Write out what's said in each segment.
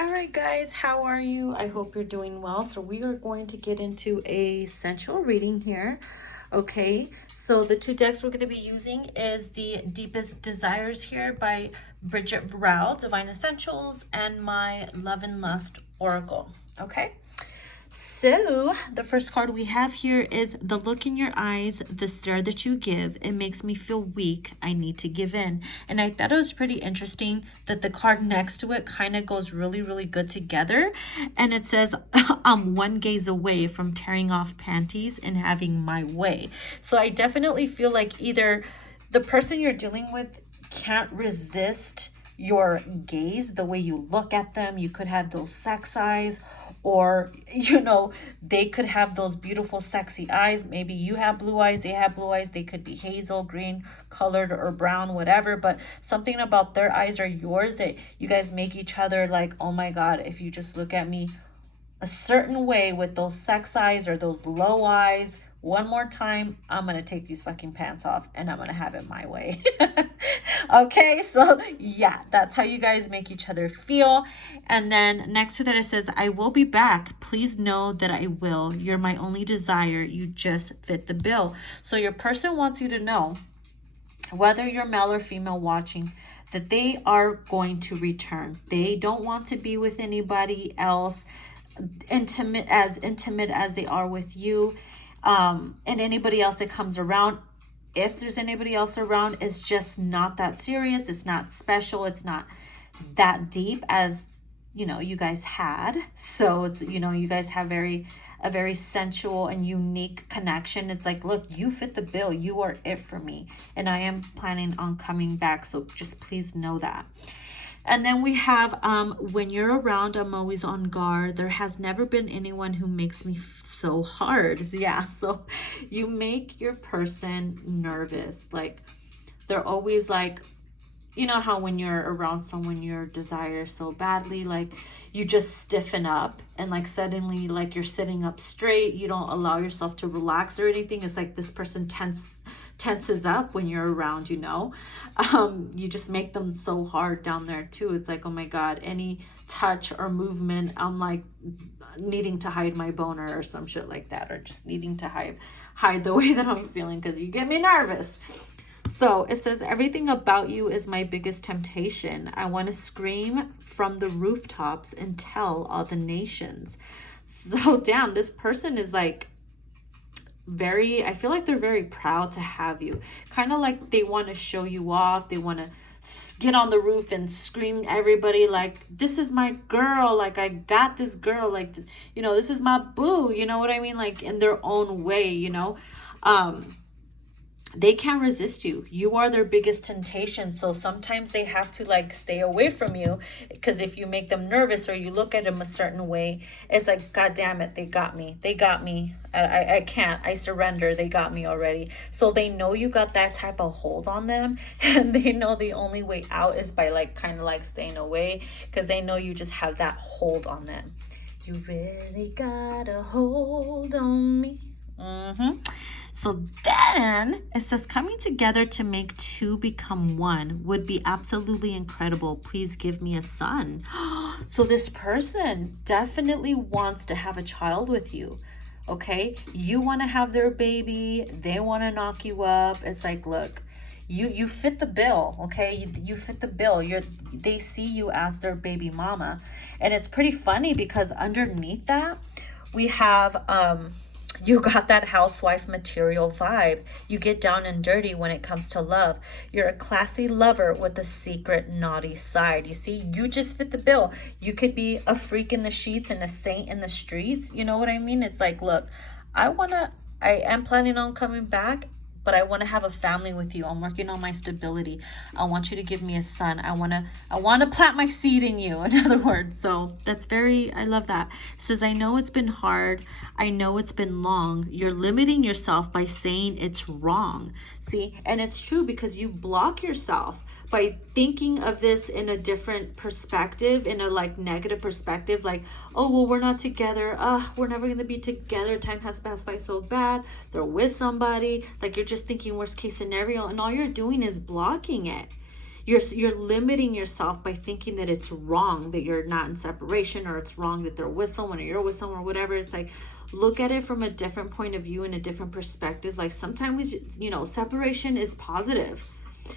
All right, guys, how are you? I hope you're doing well. So we are going to get into a sensual reading here. Okay, so the two decks we're going to be using is the Deepest Desires here by Bridget, Divine Essentials, and my Love and Lust Oracle. Okay. So the first card we have here is the look in your eyes, the stare that you give. It makes me feel weak. I need to give in. And I thought it was pretty interesting that the card next to it kind of goes really, really good together. And it says, I'm one gaze away from tearing off panties and having my way. So I definitely feel like either the person you're dealing with can't resist your gaze, the way you look at them. You could have those sex eyes, or they could have those beautiful sexy eyes. Maybe you have blue eyes, they have blue eyes. They could be hazel, green colored, or brown, whatever, but something about their eyes or yours that you guys make each other like, oh my god, if you just look at me a certain way with those sex eyes or those low eyes one more time, I'm gonna take these fucking pants off and I'm gonna have it my way. Okay, so yeah, that's how you guys make each other feel. And then next to that it says, I will be back. Please know that I will. You're my only desire. You just fit the bill. So your person wants you to know, whether you're male or female watching, that they are going to return. They don't want to be with anybody else intimate as they are with you. And anybody else that comes around, if there's anybody else around, it's just not that serious. It's not special. It's not that deep as you guys had. So it's you guys have a very sensual and unique connection. It's like, look, you fit the bill. You are it for me, and I am planning on coming back. So just please know that. And then we have, when you're around, I'm always on guard. There has never been anyone who makes me so hard. Yeah, so you make your person nervous. Like, they're always like, you know how when you're around someone you desire so badly, like you just stiffen up and like suddenly like you're sitting up straight. You don't allow yourself to relax or anything. It's like this person tenses up when you're around, you just make them so hard down there too. It's like, oh my god, any touch or movement, I'm like needing to hide my boner or some shit like that, or just needing to hide the way that I'm feeling because you get me nervous. So it says, everything about you is my biggest temptation. I want to scream from the rooftops and tell all the nations. So damn, this person is like I feel like they're very proud to have you. Kind of like they want to show you off. They want to get on the roof and scream everybody like, this is my girl. Like, I got this girl. Like, this is my boo. You know what I mean? Like, in their own way, they can't resist you. You are their biggest temptation. So sometimes they have to like stay away from you, because if you make them nervous or you look at them a certain way, it's like, god damn it, they got me. I can't. I surrender. They got me already. So they know you got that type of hold on them, and they know the only way out is by like kind of like staying away, because they know you just have that hold on them. You really got a hold on me. So then it says, coming together to make two become one would be absolutely incredible. Please give me a son. So this person definitely wants to have a child with you. Okay, you want to have their baby, they want to knock you up. It's like, look, you fit the bill. Okay, you fit the bill. They see you as their baby mama. And it's pretty funny because underneath that we have you got that housewife material vibe. You get down and dirty when it comes to love. You're a classy lover with a secret naughty side. You see, you just fit the bill. You could be a freak in the sheets and a saint in the streets. You know what I mean? It's like, look, I am planning on coming back, but I want to have a family with you. I'm working on my stability. I want you to give me a son. I want to plant my seed in you, in other words. So that's I love that. It says, I know it's been hard. I know it's been long. You're limiting yourself by saying it's wrong. See, and it's true, because you block yourself by thinking of this in a different perspective, in a like negative perspective, like, oh, well, we're not together. We're never going to be together. Time has passed by so bad. They're with somebody. Like, you're just thinking worst case scenario, and all you're doing is blocking it. you're limiting yourself by thinking that it's wrong that you're not in separation, or it's wrong that they're with someone or you're with someone or whatever. It's like, look at it from a different point of view and a different perspective. Like sometimes, you know, separation is positive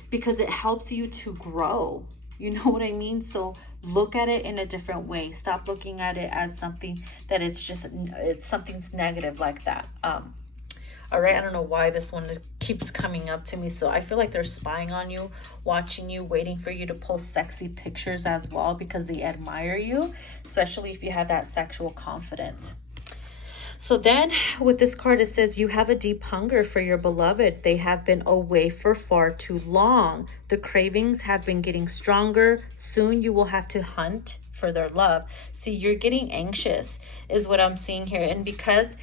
because it helps you to grow. You know what I mean? So look at it in a different way. Stop looking at it as something that it's something's negative like that. All right, I don't know why this one keeps coming up to me. So I feel like they're spying on you, watching you, waiting for you to post sexy pictures as well because they admire you, especially if you have that sexual confidence. So then with this card, it says you have a deep hunger for your beloved. They have been away for far too long. The cravings have been getting stronger. Soon you will have to hunt for their love. See, you're getting anxious is what I'm seeing here. And because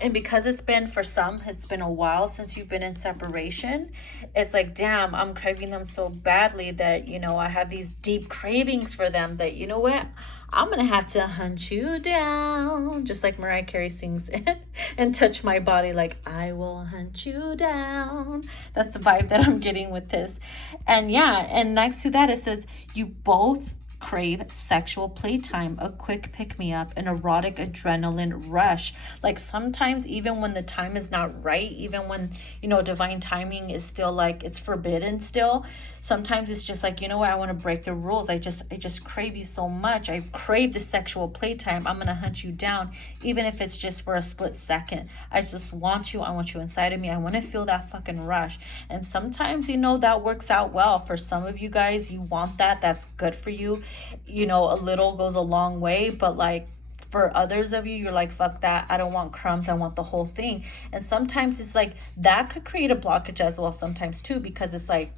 it's been, for some, it's been a while since you've been in separation. It's like, damn, I'm craving them so badly that, you know, I have these deep cravings for them that, you know what? I'm going to have to hunt you down. Just like Mariah Carey sings it and touch my body like, I will hunt you down. That's the vibe that I'm getting with this. And yeah, and next to that, it says you both crave sexual playtime, a quick pick-me-up, an erotic adrenaline rush. Like sometimes even when the time is not right, even when, you know, divine timing is still like it's forbidden still, sometimes it's just like, you know what, I want to break the rules. I just crave you so much. I crave the sexual playtime. I'm gonna hunt you down, even if it's just for a split second. I just want you. I want you inside of me. I want to feel that fucking rush. And sometimes, you know, that works out well for some of you guys. You want that. That's good for you. You know, a little goes a long way, but like for others of you, you're like, fuck that. I don't want crumbs. I want the whole thing. And sometimes it's like that could create a blockage as well sometimes too, because it's like,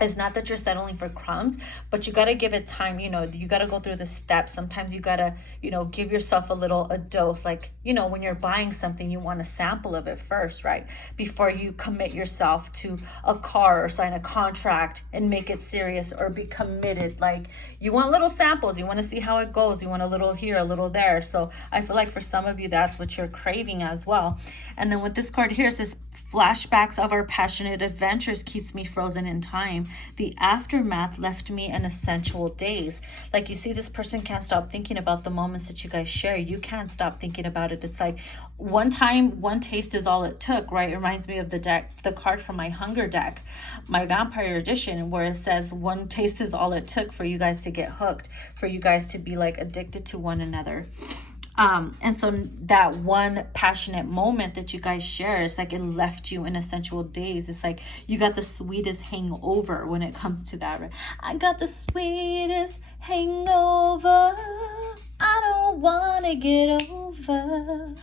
it's not that you're settling for crumbs, but you got to give it time. You know, you got to go through the steps. Sometimes you got to, you know, give yourself a dose. Like, you know, when you're buying something, you want a sample of it first, right? Before you commit yourself to a car or sign a contract and make it serious or be committed. Like, you want little samples. You want to see how it goes. You want a little here, a little there. So I feel like for some of you, that's what you're craving as well. And then with this card here, it says, flashbacks of our passionate adventures keeps me frozen in time. The aftermath left me in a sensual daze. Like, you see, this person can't stop thinking about the moments that you guys share. You can't stop thinking about it. It's like one time, one taste is all it took, right? It reminds me of the card from my Hunger deck, my Vampire Edition, where it says one taste is all it took for you guys to get hooked, for you guys to be like addicted to one another. And so that one passionate moment that you guys share, it's like it left you in a sensual daze. It's like you got the sweetest hangover when it comes to that, right? I got the sweetest hangover. I don't want to get over.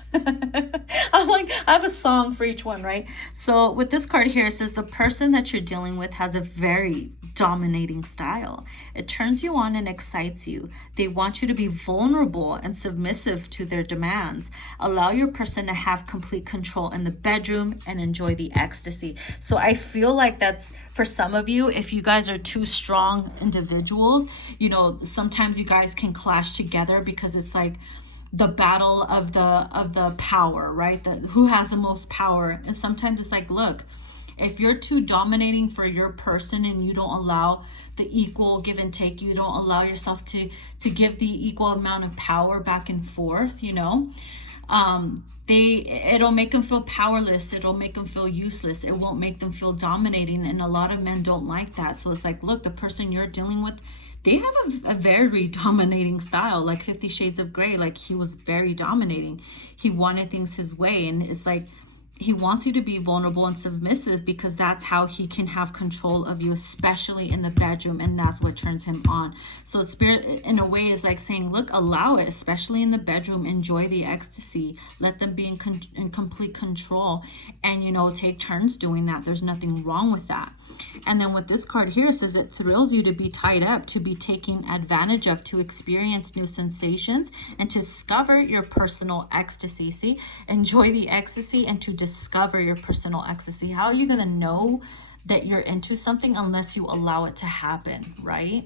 I'm like, I have a song for each one, right? So with this card here, it says the person that you're dealing with has a very dominating style. It turns you on and excites you. They want you to be vulnerable and submissive to their demands. Allow your person to have complete control in the bedroom and enjoy the ecstasy. So I feel like that's for some of you, if you guys are two strong individuals, you know, sometimes you guys can clash together because it's like the battle of the power, right? Who has the most power. And sometimes it's like, look, if you're too dominating for your person and you don't allow the equal give and take, you don't allow yourself to give the equal amount of power back and forth, you know, it'll make them feel powerless. It'll make them feel useless. It won't make them feel dominating. And a lot of men don't like that. So it's like, look, the person you're dealing with, they have a very dominating style, like 50 Shades of Grey. Like, he was very dominating. He wanted things his way. And it's like, he wants you to be vulnerable and submissive because that's how he can have control of you, especially in the bedroom, and that's what turns him on. So spirit, in a way, is like saying, look, allow it, especially in the bedroom. Enjoy the ecstasy. Let them be in complete control, and, you know, take turns doing that. There's nothing wrong with that. And then with this card here, it says it thrills you to be tied up, to be taken advantage of, to experience new sensations, and to discover your personal ecstasy. See, enjoy the ecstasy and to discover your personal ecstasy. How are you going to know that you're into something unless you allow it to happen, right?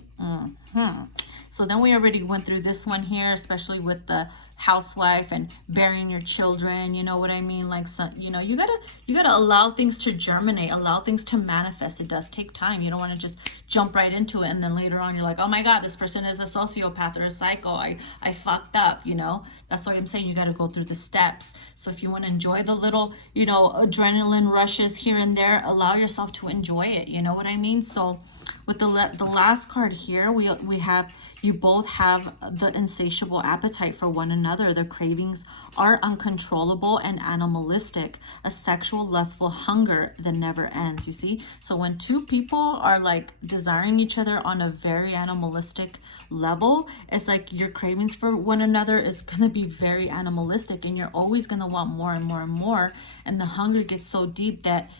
So then we already went through this one here, especially with the housewife and burying your children, you know what I mean? Like, so, you know, you gotta allow things to germinate, allow things to manifest. It does take time. You don't want to just jump right into it and then later on you're like, oh my God, this person is a sociopath or a psycho. I fucked up, you know? That's why I'm saying you gotta go through the steps. So if you want to enjoy the little, you know, adrenaline rushes here and there, allow yourself to enjoy it. You know what I mean? So with the last card here, we have, you both have the insatiable appetite for one another. The cravings are uncontrollable and animalistic, a sexual lustful hunger that never ends, you see? So when two people are like desiring each other on a very animalistic level, it's like your cravings for one another is gonna be very animalistic, and you're always gonna want more and more and more, and the hunger gets so deep that,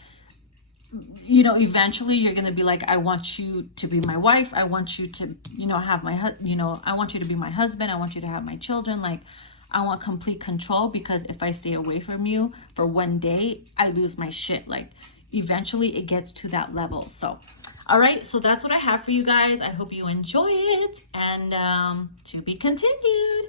you know, eventually you're going to be like, I want you to be my wife. I want you to, you know, have my, you know, I want you to be my husband. I want you to have my children. Like, I want complete control, because if I stay away from you for one day, I lose my shit. Like, eventually it gets to that level. So, all right. So that's what I have for you guys. I hope you enjoy it, and to be continued.